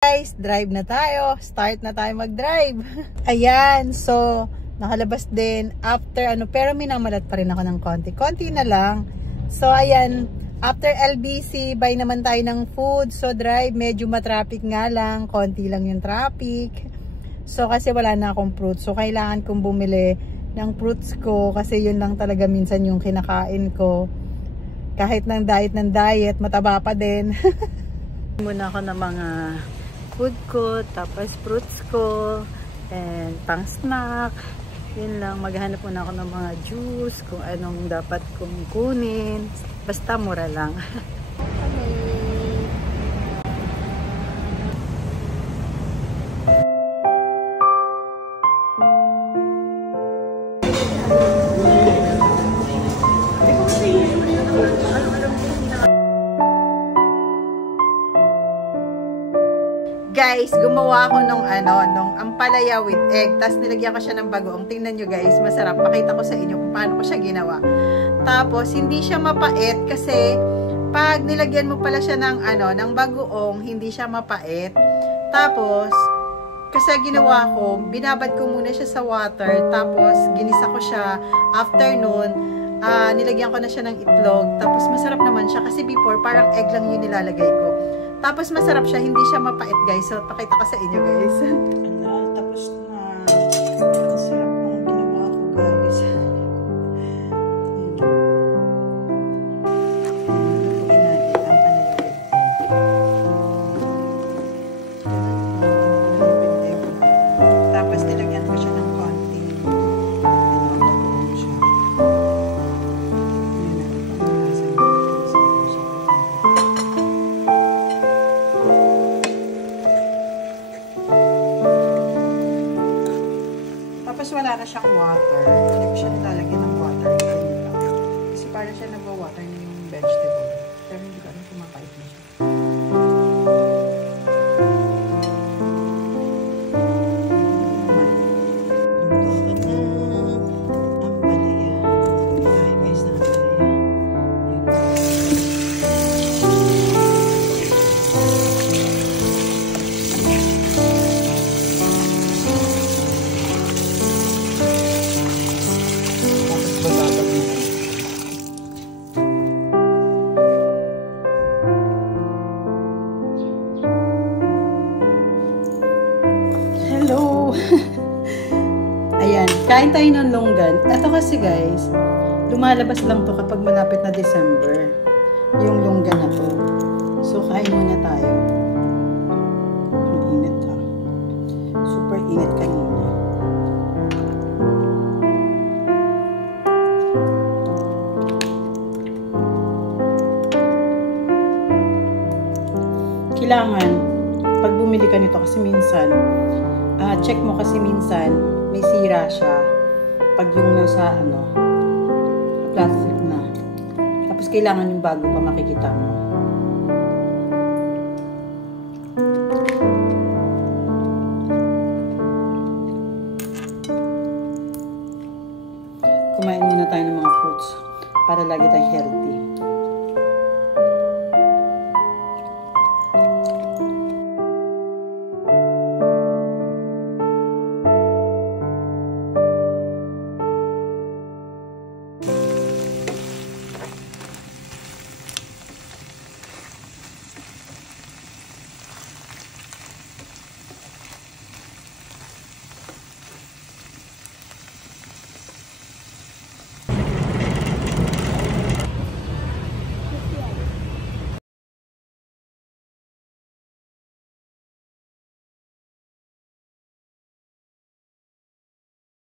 Guys, drive na tayo. Start na tayo mag-drive. Ayan, so nakalabas din after pero minamalat pa rin ako ng konti na lang. So ayan, after LBC, buy naman tayo ng food. So drive, medyo matraffic nga lang, konti lang yung traffic. So kasi wala na akong fruits, so kailangan kong bumili ng fruits ko kasi yun lang talaga minsan yung kinakain ko. Kahit ng diet, mataba pa din. Muna ako ng mga food ko, tapos fruits ko, and pang snack. Yun lang, maghanap muna ako ng mga juice, kung anong dapat kong kunin. Basta mura lang. Guys, gumawa ako nung ampalaya with egg. Tapos nilagyan ko siya ng bagoong. Tingnan nyo guys, masarap. Pakita ko sa inyo kung paano ko siya ginawa. Tapos, hindi siya mapait kasi pag nilagyan mo pala siya ng bagoong, hindi siya mapait. Tapos, kasi ginawa ko, binabad ko muna siya sa water. Tapos, ginisa ko siya. After nun, nilagyan ko na siya ng itlog. Tapos, masarap naman siya kasi before, parang egg lang yun nilalagay ko. Tapos masarap siya, hindi siya mapait guys. So, pakita ko sa inyo guys. Tapos na, masarap yung ginawa ko guys. Lutuin natin ang panalawin. Tapos nilagyan ko siya ng konti. Tinapagod siya. Tapos wala na siyang water. Hindi ko siya nilalagyan ng water. Kasi parang siya nagwa-water na yung vegetable. Pero hindi ko alam kung mapait na siya. Hello! Ayan, kain tayo ng longgan. Ito kasi guys, lumalabas lang to kapag malapit na December. Yung longgan na to. So, kain muna tayo. Ang init ha. Super init kanina. Kailangan, pag bumili ka nito kasi minsan, check mo kasi minsan may sira siya pag yung nasa plastic na. Tapos kailangan yung bago pa makikita mo.